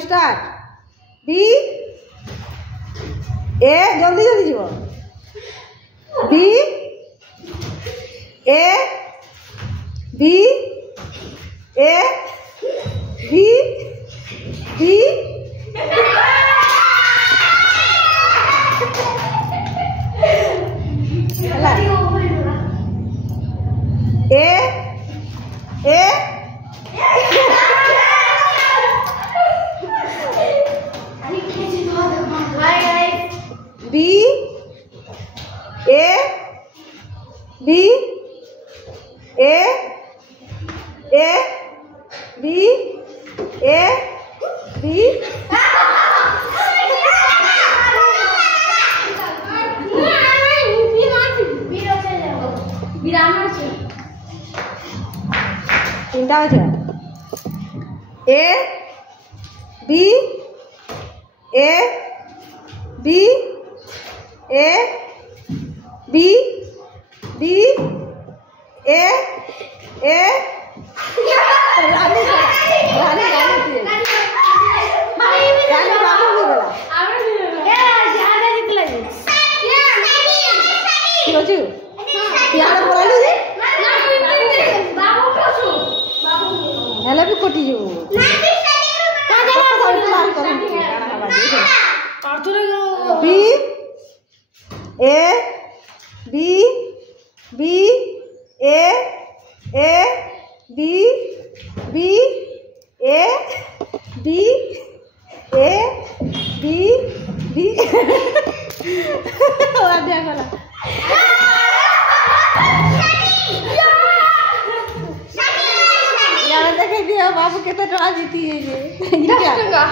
start B ए जल्दी जल्दी जीव B A B A B B A A B A B A A B A B तीनटा हो A B A B A B B A A रानी रानी रानी रानी बाबू भी बोला रोजू यार बोला ली हेले भी कोटी जो B A B B A A B B A B A B B वाद्या करा यार देखे दिया बाबू कितना टका जीती है ये 10 टका